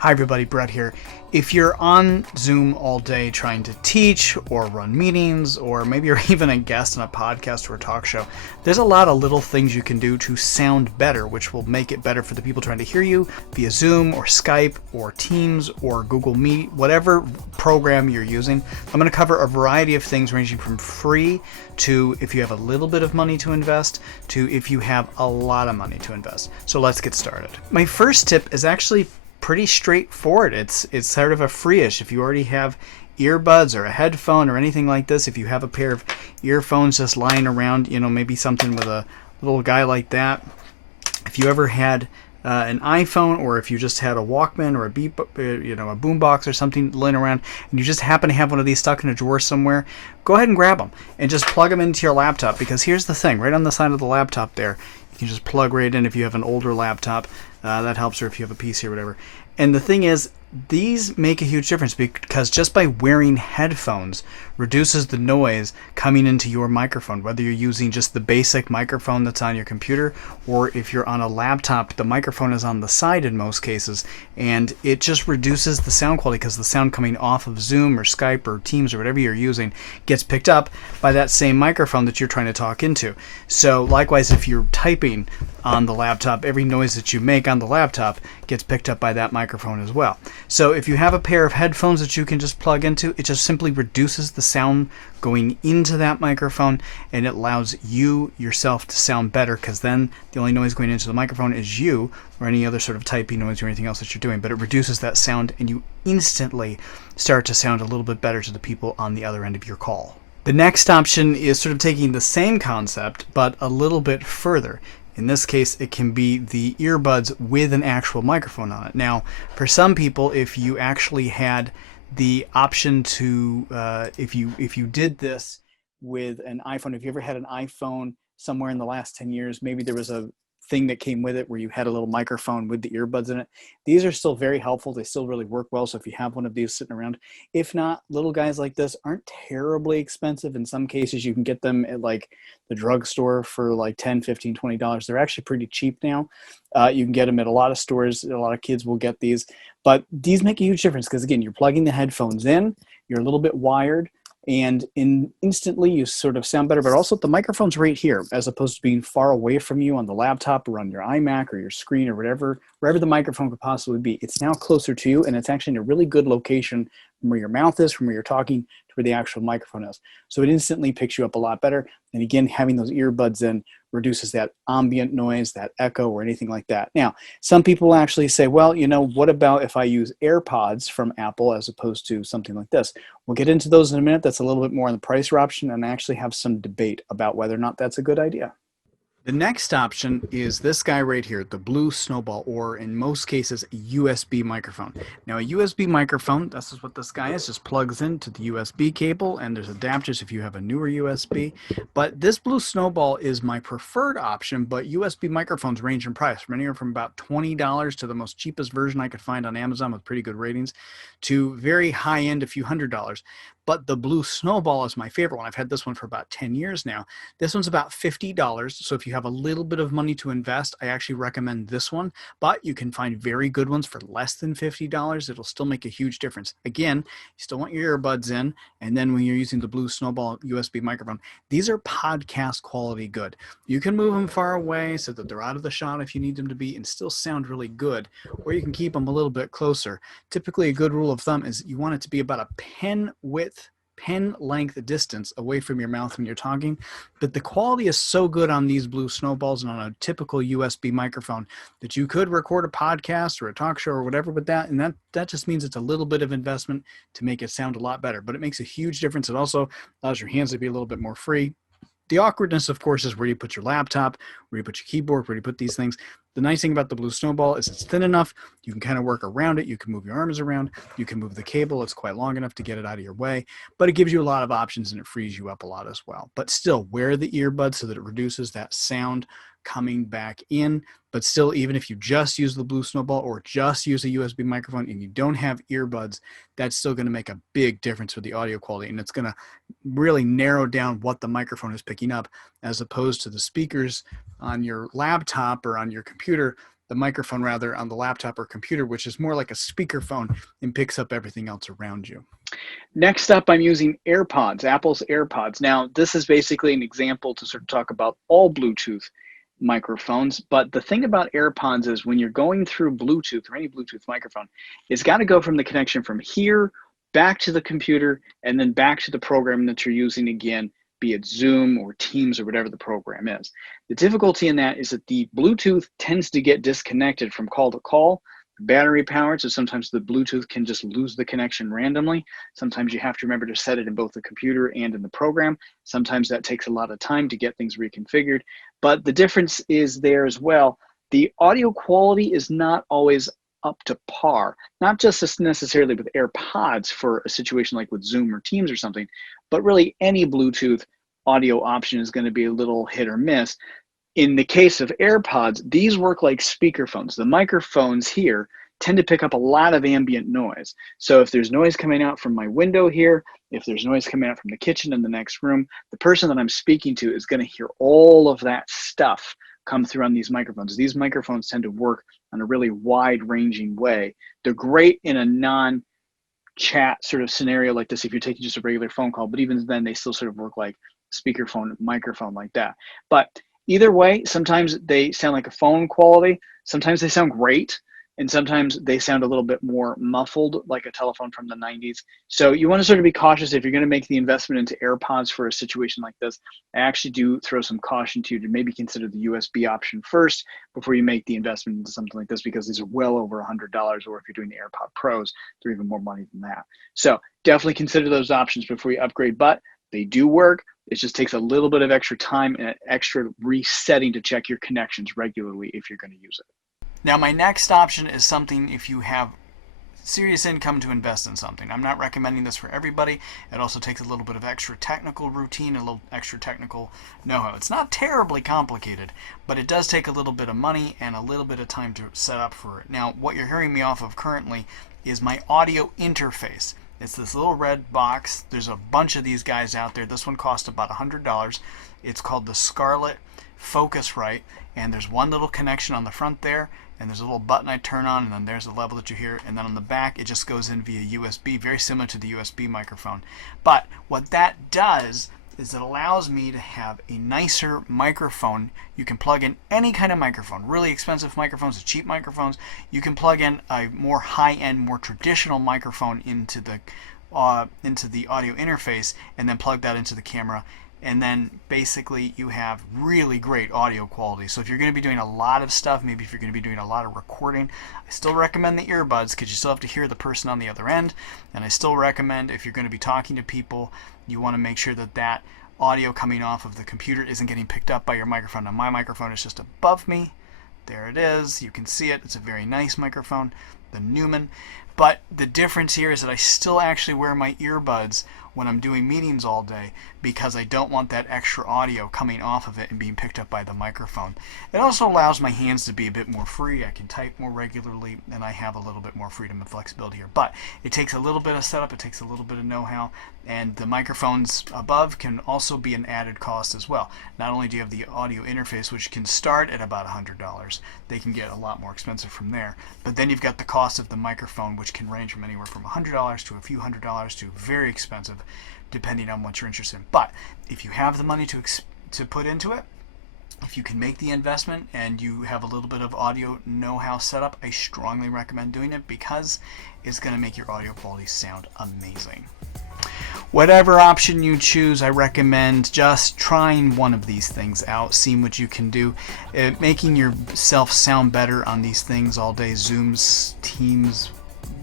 Hi everybody, Brett here. If you're on Zoom all day trying to teach or run meetings, or maybe you're even a guest on a podcast or a talk show, there's a lot of little things you can do to sound better, which will make it better for the people trying to hear you via Zoom or Skype or Teams or Google Meet, whatever program you're using. I'm going to cover a variety of things ranging from free to if you have a little bit of money to invest to if you have a lot of money to invest. So let's get started. My first tip is actually pretty straightforward. It's sort of a free-ish. If you already have earbuds or a headphone or anything like this, if you have a pair of earphones just lying around, maybe something with a little guy like that. If you ever had an iPhone, or if you just had a Walkman or a boombox or something laying around, and you just happen to have one of these stuck in a drawer somewhere, go ahead and grab them and just plug them into your laptop. Because here's the thing: right on the side of the laptop there, you can just plug right in if you have an older laptop. That helps, or if you have a PC or whatever. And the thing is, these make a huge difference because just by wearing headphones reduces the noise coming into your microphone, whether you're using just the basic microphone that's on your computer, or if you're on a laptop, the microphone is on the side in most cases, and it just reduces the sound quality because the sound coming off of Zoom or Skype or Teams or whatever you're using gets picked up by that same microphone that you're trying to talk into. So likewise, if you're typing on the laptop, every noise that you make on the laptop gets picked up by that microphone as well. So if you have a pair of headphones that you can just plug into, it just simply reduces the sound going into that microphone, and it allows you yourself to sound better, because then the only noise going into the microphone is you or any other sort of typing noise or anything else that you're doing. But it reduces that sound, and you instantly start to sound a little bit better to the people on the other end of your call. The next option is sort of taking the same concept but a little bit further. In this case, it can be the earbuds with an actual microphone on it. Now, for some people, if you actually had the option to, if you did this with an iPhone, if you ever had an iPhone somewhere in the last 10 years, maybe there was a thing that came with it where you had a little microphone with the earbuds in it. These are still very helpful. They still really work well. So if you have one of these sitting around, if not, little guys like this aren't terribly expensive. In some cases, you can get them at like the drugstore for like $10, $15, $20. They're actually pretty cheap now. You can get them at a lot of stores. A lot of kids will get these, but these make a huge difference because, again, you're plugging the headphones in, you're a little bit wired, and instantly you sort of sound better. But also the microphone's right here, as opposed to being far away from you on the laptop or on your iMac or your screen or wherever the microphone could possibly be. It's now closer to you, and it's actually in a really good location from where your mouth is, from where you're talking, to where the actual microphone is. So it instantly picks you up a lot better. And again, having those earbuds in reduces that ambient noise, that echo, or anything like that. Now, some people actually say, well, what about if I use AirPods from Apple as opposed to something like this? We'll get into those in a minute. That's a little bit more on the price option, and I actually have some debate about whether or not that's a good idea. The next option is this guy right here, the Blue Snowball, or in most cases, a USB microphone. Now, a USB microphone, this is what this guy is, just plugs into the USB cable, and there's adapters if you have a newer USB. But this Blue Snowball is my preferred option, but USB microphones range in price from anywhere from about $20 to the most cheapest version I could find on Amazon with pretty good ratings, to very high-end, a few $100s. But the Blue Snowball is my favorite one. I've had this one for about 10 years now. This one's about $50. So if you have a little bit of money to invest, I actually recommend this one. But you can find very good ones for less than $50. It'll still make a huge difference. Again, you still want your earbuds in. And then when you're using the Blue Snowball USB microphone, these are podcast quality good. You can move them far away so that they're out of the shot if you need them to be and still sound really good. Or you can keep them a little bit closer. Typically, a good rule of thumb is you want it to be about a pen length distance away from your mouth when you're talking. But the quality is so good on these Blue Snowballs and on a typical USB microphone that you could record a podcast or a talk show or whatever with that, and that just means it's a little bit of investment to make it sound a lot better. But it makes a huge difference. It also allows your hands to be a little bit more free. The awkwardness, of course, is where you put your laptop, where you put your keyboard, where you put these things. The nice thing about the Blue Snowball is it's thin enough. You can kind of work around it. You can move your arms around. You can move the cable. It's quite long enough to get it out of your way. But it gives you a lot of options, and it frees you up a lot as well. But still, wear the earbuds so that it reduces that sound coming back in. But still, even if you just use the Blue Snowball or just use a USB microphone and you don't have earbuds, that's still going to make a big difference with the audio quality. And it's going to really narrow down what the microphone is picking up, as opposed to the speakers on your laptop or on your computer the microphone rather on the laptop or computer, which is more like a speakerphone and picks up everything else around you. Next up, I'm using AirPods, Apple's AirPods. Now, this is basically an example to sort of talk about all Bluetooth microphones. But the thing about AirPods is when you're going through Bluetooth or any Bluetooth microphone, it's got to go from the connection from here back to the computer and then back to the program that you're using again, be it Zoom or Teams or whatever the program is. The difficulty in that is that the Bluetooth tends to get disconnected from call to call. Battery powered, so sometimes the Bluetooth can just lose the connection randomly. Sometimes you have to remember to set it in both the computer and in the program. Sometimes that takes a lot of time to get things reconfigured. But the difference is there as well. The audio quality is not always up to par, not just necessarily with AirPods for a situation like with Zoom or Teams or something, but really any Bluetooth audio option is going to be a little hit or miss. In the case of AirPods, these work like speakerphones. The microphones here tend to pick up a lot of ambient noise. So if there's noise coming out from my window here, if there's noise coming out from the kitchen in the next room, the person that I'm speaking to is going to hear all of that stuff come through on these microphones. These microphones tend to work on a really wide-ranging way. They're great in a non-chat sort of scenario like this if you're taking just a regular phone call, but even then they still sort of work like speakerphone, microphone like that. But either way, sometimes they sound like a phone quality, sometimes they sound great, and sometimes they sound a little bit more muffled like a telephone from the 90s. So you want to sort of be cautious if you're going to make the investment into AirPods for a situation like this. I actually do throw some caution to you to maybe consider the USB option first before you make the investment into something like this, because these are well over $100, or if you're doing the AirPod Pros, they're even more money than that. So definitely consider those options before you upgrade, but they do work. It just takes a little bit of extra time and extra resetting to check your connections regularly if you're going to use it. Now, my next option is something if you have serious income to invest in something. I'm not recommending this for everybody. It also takes a little bit of extra technical routine, a little extra technical know-how. It's not terribly complicated, but it does take a little bit of money and a little bit of time to set up for it. Now, what you're hearing me off of currently is my audio interface. It's this little red box. There's a bunch of these guys out there. This one cost about $100. It's called the Scarlett Focusrite, and there's one little connection on the front there, and there's a little button I turn on, and then there's the level that you hear, and then on the back it just goes in via USB, very similar to the USB microphone. But what that does is it allows me to have a nicer microphone. You can plug in any kind of microphone, really expensive microphones, cheap microphones. You can plug in a more high-end, more traditional microphone into the audio interface, and then plug that into the camera. And then basically you have really great audio quality. So if you're going to be doing a lot of stuff, maybe if you're going to be doing a lot of recording, I still recommend the earbuds because you still have to hear the person on the other end. And I still recommend if you're going to be talking to people, you want to make sure that that audio coming off of the computer isn't getting picked up by your microphone. Now my microphone is just above me. There it is. You can see it. It's a very nice microphone, the Neumann. But the difference here is that I still actually wear my earbuds when I'm doing meetings all day because I don't want that extra audio coming off of it and being picked up by the microphone. It also allows my hands to be a bit more free. I can type more regularly and I have a little bit more freedom and flexibility here. But it takes a little bit of setup, it takes a little bit of know-how, and the microphones above can also be an added cost as well. Not only do you have the audio interface, which can start at about $100, they can get a lot more expensive from there, but then you've got the cost of the microphone, which can range from anywhere from $100 to a few $100s to very expensive, depending on what you're interested in. But if you have the money to put into it, if you can make the investment and you have a little bit of audio know-how set up, I strongly recommend doing it because it's going to make your audio quality sound amazing. Whatever option you choose, I recommend just trying one of these things out, seeing what you can do. Making yourself sound better on these things all day, Zooms, Teams,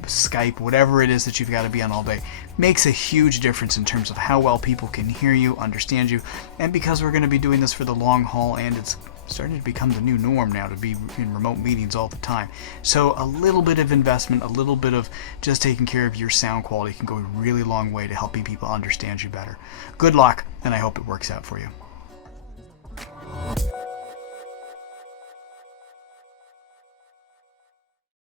Skype, whatever it is that you've got to be on all day, makes a huge difference in terms of how well people can hear you, understand you, and because we're going to be doing this for the long haul, and it's starting to become the new norm now to be in remote meetings all the time. So a little bit of investment, a little bit of just taking care of your sound quality can go a really long way to helping people understand you better. Good luck, and I hope it works out for you.